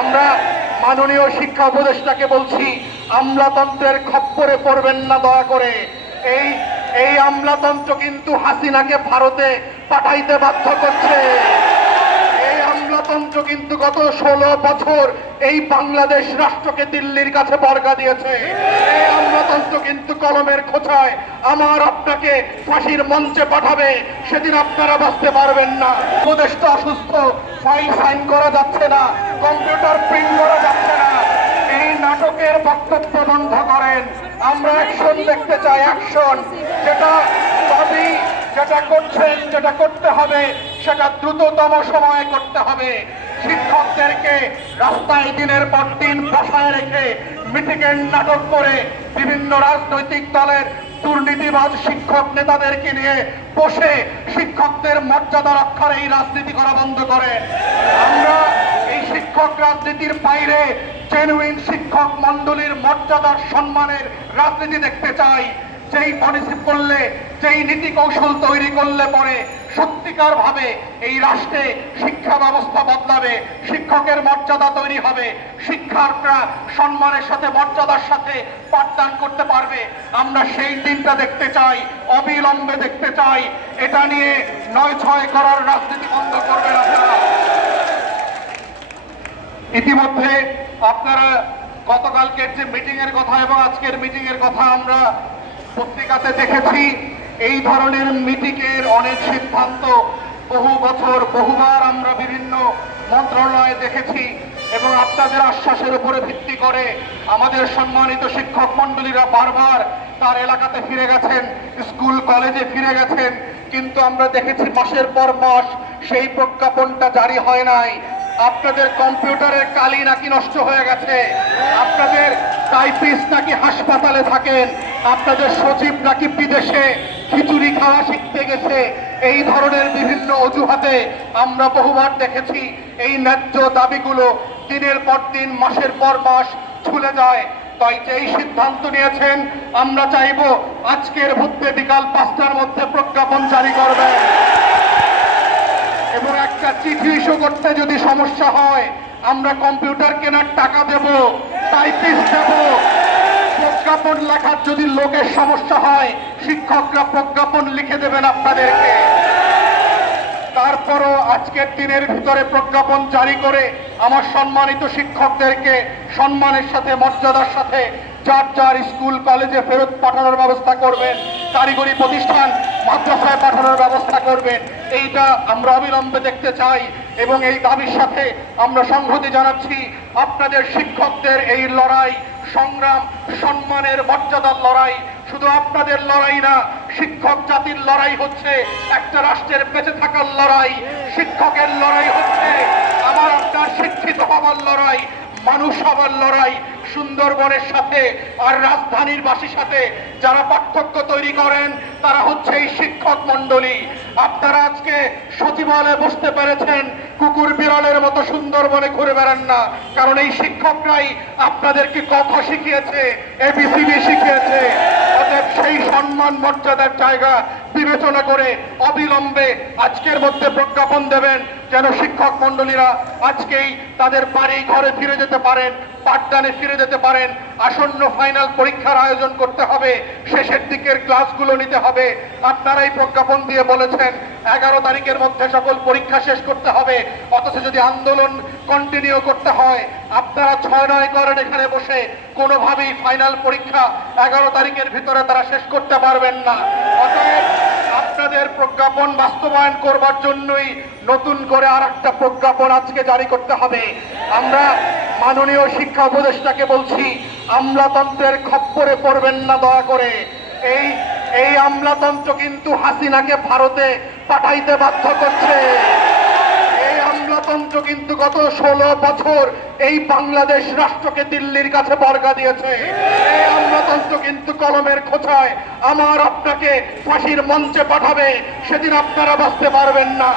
আমরা মাননীয় শিক্ষা উপদেষ্টাকে বলছি, আমলাতন্ত্রের খপ্পরে পড়বেন না দয়া করে। এই এই আমলাতন্ত্র কিন্তু হাসিনাকে ভারতে পাঠাইতে বাধ্য করছে। এই আমলাতন্ত্র কিন্তু গত 16 বছর এই বাংলাদেশ রাষ্ট্রকে দিল্লির কাছে বর্গা দিয়েছে। এই আমলাতন্ত্র কিন্তু কলমের খোঁচায় আমার আপনাকে ফাঁসির মঞ্চে পাঠাবে, সেদিন আপনারা বাঁচতে পারবেন না। উপদেষ্টা অসুস্থ, ফাইল সাইন করা যাচ্ছে না, কম্পিউটার প্রিন্ট করা যাচ্ছে না। এই নাটকের বক্তব্য বন্ধ করেন। আমরা অ্যাকশন দেখতে চাই, অ্যাকশন। যেটা করছেন, যেটা করতে হবে সেটা দ্রুততম সময়ে করতে হবে। শিক্ষকদেরকে রাস্তায় দিনের পর দিন বসায় রেখে মিটিংয়ের নাটক করে বিভিন্ন রাজনৈতিক দলের দুর্নীতিবাজ শিক্ষক নেতাদেরকে নিয়ে বসে শিক্ষকদের মর্যাদা রক্ষার এই রাজনীতি করা বন্ধ করে। আমরা এই শিক্ষক রাজনীতির বাইরে জেনুইন শিক্ষক মন্ডলীর মর্যাদার সম্মানের রাজনীতি দেখতে চাই। যেই পলিসি করলে, যেই নীতি কৌশল তৈরি করলে পরে সত্যিকার ভাবে এই রাষ্ট্রে শিক্ষা ব্যবস্থা বদলাবে, শিক্ষকের মর্যাদা তৈরি হবে, শিক্ষার্থীরা সম্মানের সাথে মর্যাদার সাথে পাঠদান করতে পারবে, আমরা সেই দিনটা দেখতে চাই, অবিলম্বে দেখতে চাই। এটা নিয়ে ৯-৬ করার রাজনীতি বন্ধ করবেন আপনারা। ইতিমধ্যে আপনারা গতকালকের যে মিটিং এর কথা এবং আজকের মিটিং এর কথা আমরা পত্রিকাতে দেখেছি। এই ধরনের মিটিংয়ের অনেক সিদ্ধান্ত বহু বছর বহুবার আমরা বিভিন্ন মন্ত্রণালয়ে দেখেছি এবং আপনাদের আশ্বাসের উপরে ভিত্তি করে আমাদের সম্মানিত শিক্ষক মন্ডলীরা বারবার তার এলাকাতে ফিরে গেছেন, স্কুল কলেজে ফিরে গেছেন, কিন্তু আমরা দেখেছি মাসের পর মাস সেই প্রজ্ঞাপনটা জারি হয় নাই। আপনাদের কম্পিউটারের কালি নাকি নষ্ট হয়ে গেছে, আপনাদের টাইপিস্ট নাকি হাসপাতালে থাকেন, আপনাদের সচিব নাকি বিদেশে খিচুড়ি খাওয়া শিখতে গেছে। এই ধরনের বিভিন্ন অজুহাতে আমরা বহুবার দেখেছি এই ন্যায্য দাবিগুলো দিনের পর দিন মাসের পর মাস ঝুলে যায়। তাই যেই সিদ্ধান্ত নিয়েছেন আমরা চাইব আজকের মধ্যে বিকাল 5টার মধ্যে প্রজ্ঞাপন জারি করবেন এবং একটা চিঠি ইস্যু করতে যদি সমস্যা হয় আমরা কম্পিউটার কেনার টাকা দেব, টাইপিস্ট দেব। প্রজ্ঞাপন লেখার যদি লোকের সমস্যা হয় শিক্ষকরা প্রজ্ঞাপন লিখে দেবেন আপনাদেরকে। তারপরও আজকের দিনের ভিতরে প্রজ্ঞাপন জারি করে আমার সম্মানিত শিক্ষকদেরকে সম্মানের সাথে মর্যাদার সাথে যার যার স্কুল কলেজে ফেরত পাঠানোর ব্যবস্থা করবেন, কারিগরি প্রতিষ্ঠান মাদ্রাসায় পাঠানোর ব্যবস্থা করবেন। এইটা আমরা অবিলম্বে দেখতে চাই এবং এই দাবির সাথে আমরা সংহতি জানাচ্ছি। আপনাদের শিক্ষকদের এই লড়াই, সংগ্রাম, সম্মানের মর্যাদার লড়াই শুধু আপনাদের লড়াই না, শিক্ষক জাতির লড়াই হচ্ছে একটা রাষ্ট্রের বেঁচে থাকার লড়াই। শিক্ষকের লড়াই হচ্ছে আমার আপনার শিক্ষিত হওয়ার লড়াই, মানুষ হওয়ার লড়াই। সুন্দরবনের সাথে আর রাজধানীর বাসীর সাথে যারা পার্থক্য তৈরি করেন তারা হচ্ছে এই শিক্ষক মন্ডলী। আপনারা আজকে সচিবালয়ে বসতে পেরেছেন, কুকুর বিড়ালের মতো সুন্দরবনে ঘুরে বেড়ান না, কারণ এই শিক্ষকরাই আপনাদেরকে কথা শিখিয়েছে, এবিসিডি শিখিয়েছে। অতএব সেই সম্মান মর্যাদার জায়গা বিবেচনা করে অবিলম্বে আজকের মধ্যে প্রজ্ঞাপন দেবেন যেন শিক্ষক মন্ডলীরা আজকেই তাদের বাড়ি ঘরে ফিরে যেতে পারেন, পাঠদানে ফিরে যেতে পারেন। আসন্ন ফাইনাল পরীক্ষার আয়োজন করতে হবে, শেষের দিকের ক্লাসগুলো নিতে হবে। আপনারাই প্রজ্ঞাপন দিয়ে বলেছেন 11 তারিখের মধ্যে সকল পরীক্ষা শেষ করতে হবে, অথচ যদি আন্দোলন কন্টিনিউ করতে হয় আপনারা 6-9 করেন এখানে বসে, কোনোভাবেই ফাইনাল পরীক্ষা 11 তারিখের ভিতরে তারা শেষ করতে পারবেন না। অতএব আপনাদের প্রজ্ঞাপন বাস্তবায়ন করবার জন্যই নতুন করে আরেকটা প্রজ্ঞাপন আজকে জারি করতে হবে। আমরা মাননীয় শিক্ষা উপদেষ্টাকে বলছি, আমলাতন্ত্রের খপ্পরে পড়বেন না দয়া করে। এই আমলাতন্ত্র কিন্তু হাসিনাকে ভারতে পাঠাইতে বাধ্য করছে। এই আমলাতন্ত্র কিন্তু গত 16 বছর এই বাংলাদেশ রাষ্ট্রকে দিল্লির কাছে বর্গা দিয়েছে। এই আমলাতন্ত্র কিন্তু কলমের খোঁচায় আমার আপনাকে ফাঁসির মঞ্চে পাঠাবে, সেদিন আপনারা বাঁচতে পারবেন না।